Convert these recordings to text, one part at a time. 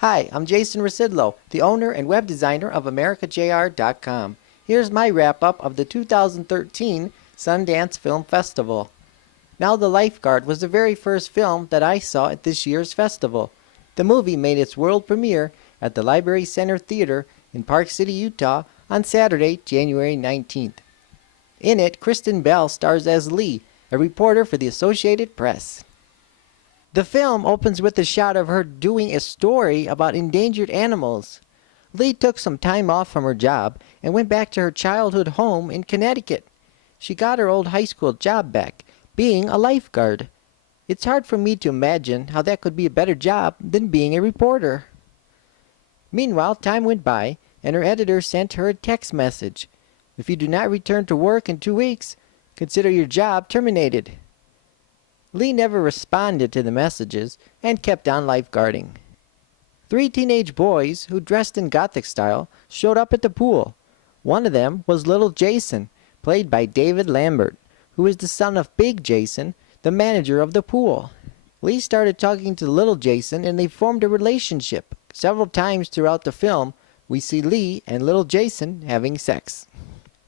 Hi, I'm Jason Rzucidlo, the owner and web designer of AmericaJR.com. Here's my wrap-up of the 2013 Sundance Film Festival. Now, The Lifeguard was the very first film that I saw at this year's festival. The movie made its world premiere at the Library Center Theater in Park City, Utah on Saturday, January 19th. In it, Kristen stars as Lee, a reporter for the Associated Press. The film opens with a shot of her doing a story about endangered animals. Lee took some time off from her job and went back to her childhood home in Connecticut. She got her old high school job back, being a lifeguard. It's hard for me to imagine how that could be a better job than being a reporter. Meanwhile, time went by, and her editor sent her a text message. If you do not return to work in 2 weeks, consider your job terminated. Lee never responded to the messages and kept on lifeguarding. 3 teenage boys who dressed in Gothic style showed up at the pool. One of them was little Jason, played by David Lambert, who is the son of Big Jason, the manager of the pool. Lee started talking to little Jason and they formed a relationship. Several times throughout the film, we see Lee and little Jason having sex.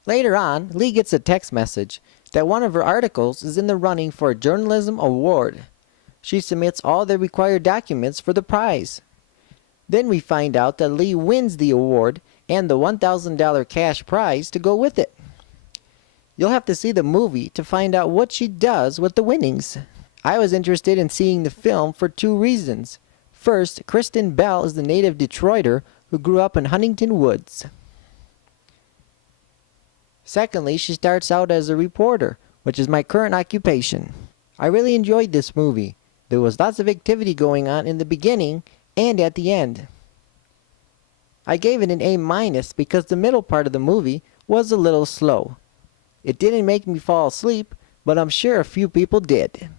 Later on, Lee gets a text message that one of her articles is in the running for a journalism award. She submits all the required documents for the prize. Then we find out that Lee wins the award and the $1,000 cash prize to go with it. You'll have to see the movie to find out what she does with the winnings. I was interested in seeing the film for 2 reasons. First, Kristen Bell is the native Detroiter who grew up in Huntington Woods. Secondly, she starts out as a reporter, which is my current occupation. I really enjoyed this movie. There was lots of activity going on in the beginning and at the end. I gave it an A- because the middle part of the movie was a little slow. It didn't make me fall asleep, but I'm sure a few people did.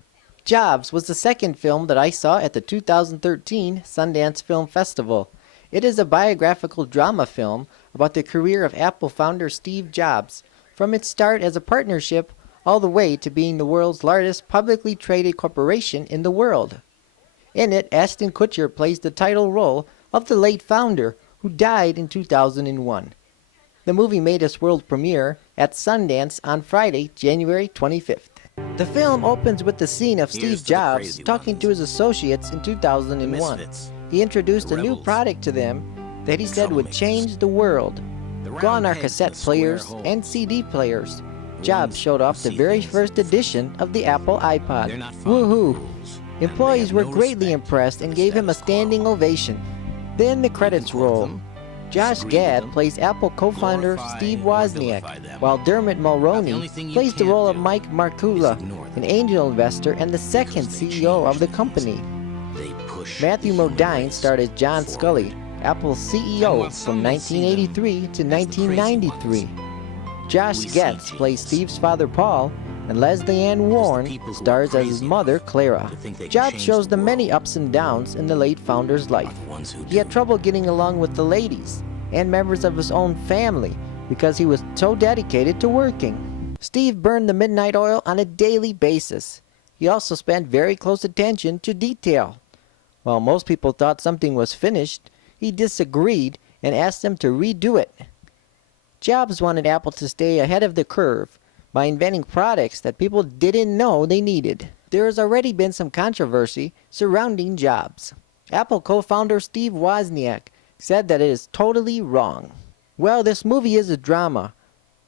Jobs was the second film that I saw at the 2013 Sundance Film Festival. It is a biographical drama film about the career of Apple founder Steve Jobs, from its start as a partnership all the way to being the world's largest publicly traded corporation in the world. In it, Ashton Kutcher plays the title role of the late founder, who died in 2001. The movie made its world premiere at Sundance on Friday, January 25th. The film opens with the scene of Steve Jobs talking to his associates in 2001. He introduced a new product to them that he said would change the world. Gone are cassette players and CD players. Jobs showed off the very first edition of the Apple iPod. Woohoo! Employees were greatly impressed and gave him a standing ovation. Then the credits roll. Josh Gad plays Apple co-founder Steve Wozniak, while Dermot Mulroney plays the role of Mike Markula, an angel investor and the second CEO of the company. Matthew Modine starred as John Scully, Apple's CEO from 1983 to 1993. Josh Getz plays Steve's father Paul, and Leslie Ann Warren stars as his mother Clara. Jobs shows the many ups and downs in the late founder's life. He had trouble getting along with the ladies and members of his own family because he was so dedicated to working. Steve burned the midnight oil on a daily basis. He also spent very close attention to detail. While most people thought something was finished, he disagreed and asked them to redo it. Jobs wanted Apple to stay ahead of the curve by inventing products that people didn't know they needed. There has already been some controversy surrounding Jobs. Apple co-founder Steve Wozniak said that it is totally wrong. Well, this movie is a drama.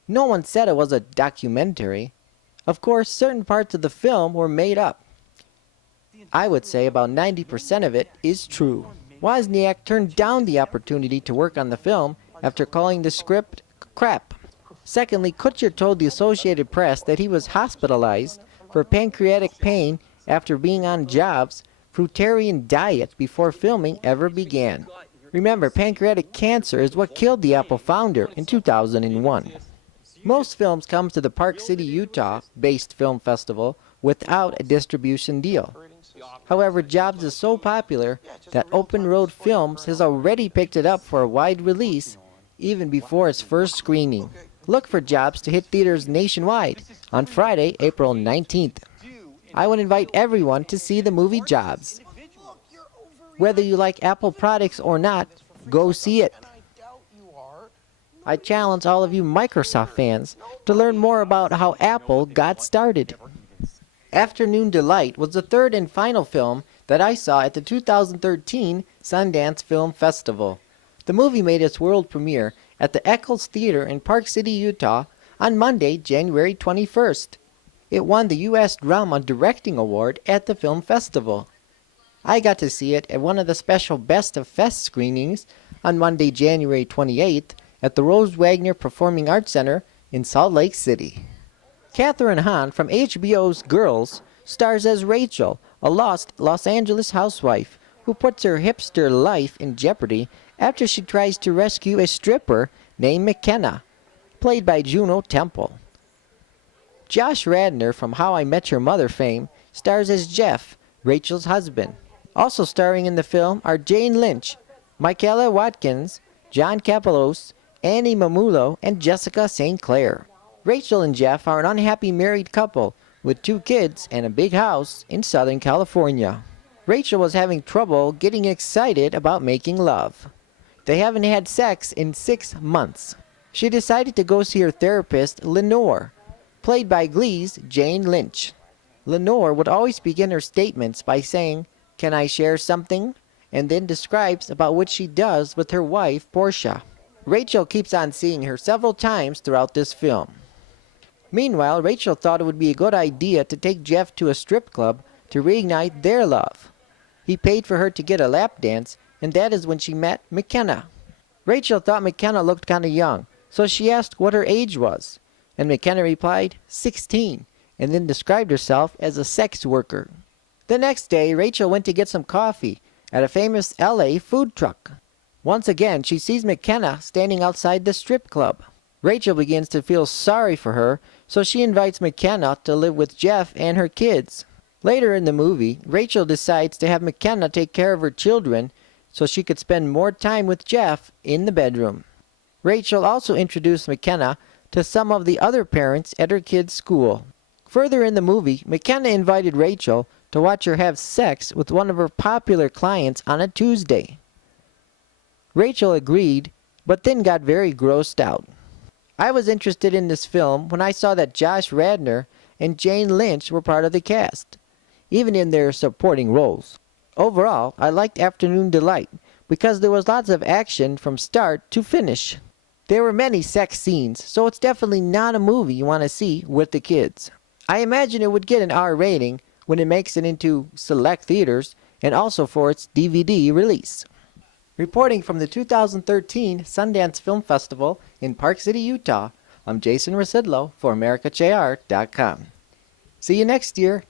No one said it was a documentary. Of course, certain parts of the film were made up. I would say about 90% of it is true. Wozniak turned down the opportunity to work on the film after calling the script crap. Secondly, Kutcher told the Associated Press that he was hospitalized for pancreatic pain after being on Jobs' fruitarian diet before filming ever began. Remember, pancreatic cancer is what killed the Apple founder in 2001. Most films come to the Park City, Utah-based film festival without a distribution deal. However, Jobs is so popular that Open Road Films has already picked it up for a wide release even before its first screening. Look for Jobs to hit theaters nationwide on Friday, April 19th. I would invite everyone to see the movie Jobs. Whether you like Apple products or not, go see it. I challenge all of you Microsoft fans to learn more about how Apple got started. Afternoon Delight was the third and final film that I saw at the 2013 Sundance Film Festival. The movie made its world premiere at the Eccles Theater in Park City, Utah on Monday, January 21st. It won the U.S. Drama Directing Award at the film festival. I got to see it at one of the special Best of Fest screenings on Monday, January 28th at the Rose Wagner Performing Arts Center in Salt Lake City. Kathryn Hahn from HBO's Girls stars as Rachel, a lost Los Angeles housewife who puts her hipster life in jeopardy after she tries to rescue a stripper named McKenna, played by Juno Temple. Josh Radnor from How I Met Your Mother fame stars as Jeff, Rachel's husband. Also starring in the film are Jane Lynch, Michaela Watkins, John Kapelos, Annie Mamulo, and Jessica St. Clair. Rachel and Jeff are an unhappy married couple with 2 kids and a big house in Southern California. Rachel was having trouble getting excited about making love. They haven't had sex in 6 months. She decided to go see her therapist, Lenore, played by Glee's Jane Lynch. Lenore would always begin her statements by saying, "Can I share something?" and then describes about what she does with her wife, Portia. Rachel keeps on seeing her several times throughout this film. Meanwhile, Rachel thought it would be a good idea to take Jeff to a strip club to reignite their love. He paid for her to get a lap dance, and that is when she met McKenna. Rachel thought McKenna looked kind of young, so she asked what her age was, and McKenna replied 16, and then described herself as a sex worker. The next day, Rachel went to get some coffee at a famous LA food truck. Once again, she sees McKenna standing outside the strip club. Rachel begins to feel sorry for her, so she invites McKenna to live with Jeff and her kids. Later in the movie, Rachel decides to have McKenna take care of her children so she could spend more time with Jeff in the bedroom. Rachel also introduced McKenna to some of the other parents at her kids' school. Further in the movie, McKenna invited Rachel to watch her have sex with one of her popular clients on a Tuesday. Rachel agreed, but then got very grossed out. I was interested in this film when I saw that Josh Radnor and Jane Lynch were part of the cast, even in their supporting roles. Overall, I liked Afternoon Delight because there was lots of action from start to finish. There were many sex scenes, so it's definitely not a movie you want to see with the kids. I imagine it would get an R rating when it makes it into select theaters and also for its DVD release. Reporting from the 2013 Sundance Film Festival in Park City, Utah, I'm Jason Rzucidlo for AmericaJR.com. See you next year.